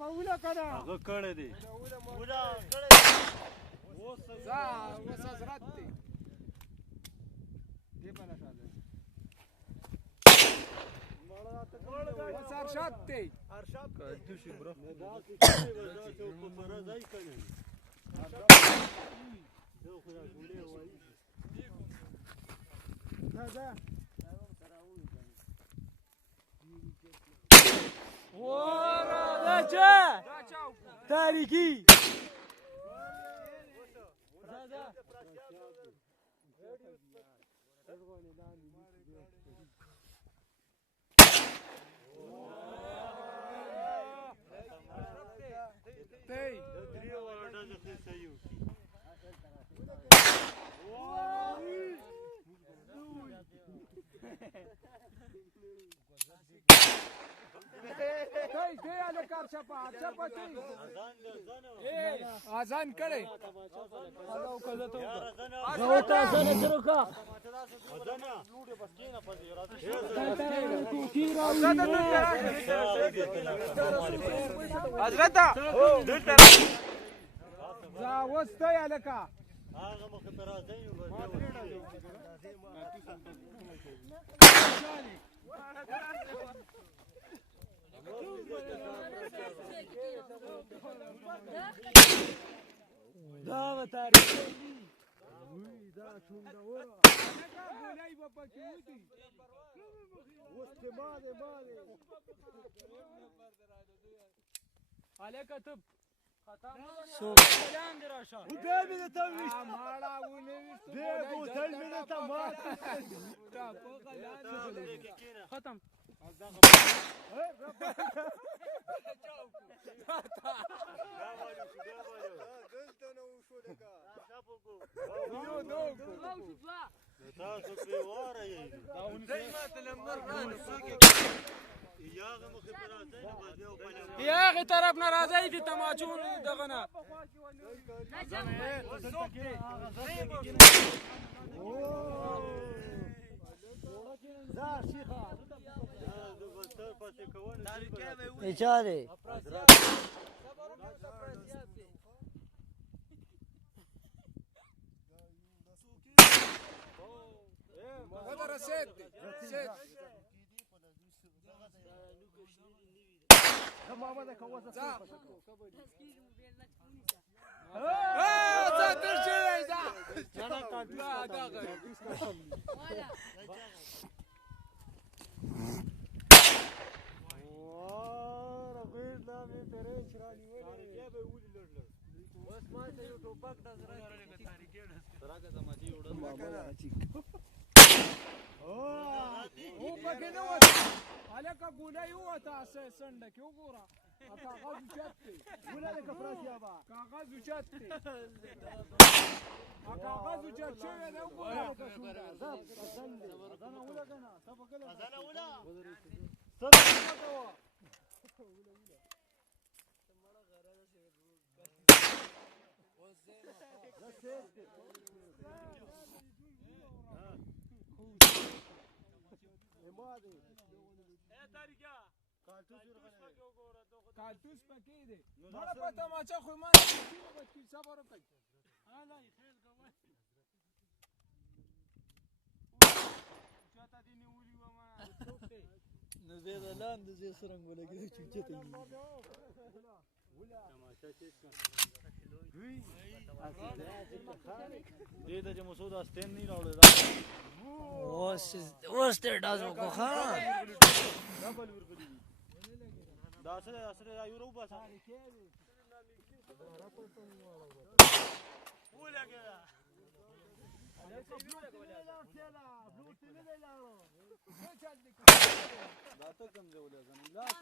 په وله کنه هغه کړی دی وله کړی ځه اوس حضرت دی دې په نشاله اوس ارشاد دی ارشاد تو شي برو دا څه په فرض ای کنه زه خو دا ګولې وایي دا ورا دچا تاریکی آزان کړي حضرت ځه اوس ته هلکه هغه مخې ته راځئ دا و تاریخي دا څومره ګولای به پکې ودی اوس ته ماده هلکه ته سلام دې راشه خدای مې ته وشت ماړه ونوشت دې بوتل مې ته مات ختم هغې طرف نه راځئ د تماچون دغه نه چا دی هلکه ګولۍ ووته سنډه کې وګوره کاغذ اوچت دی کاغذ اوچت دی کاغذ اوچت شوی دی وګوره کالتوس پکې دی مړه په تماچه خو ما صبر وکړئ چاته دې نیولي ومه نو زه د لاندې زه سرنګ ولګېده چې اوچته دې ته چې مسعود استین نه راوړی اوس ته ډاز وکړو ښه دا څه دی دا یورو باسه دا ته کوم ځای ولګنې لاس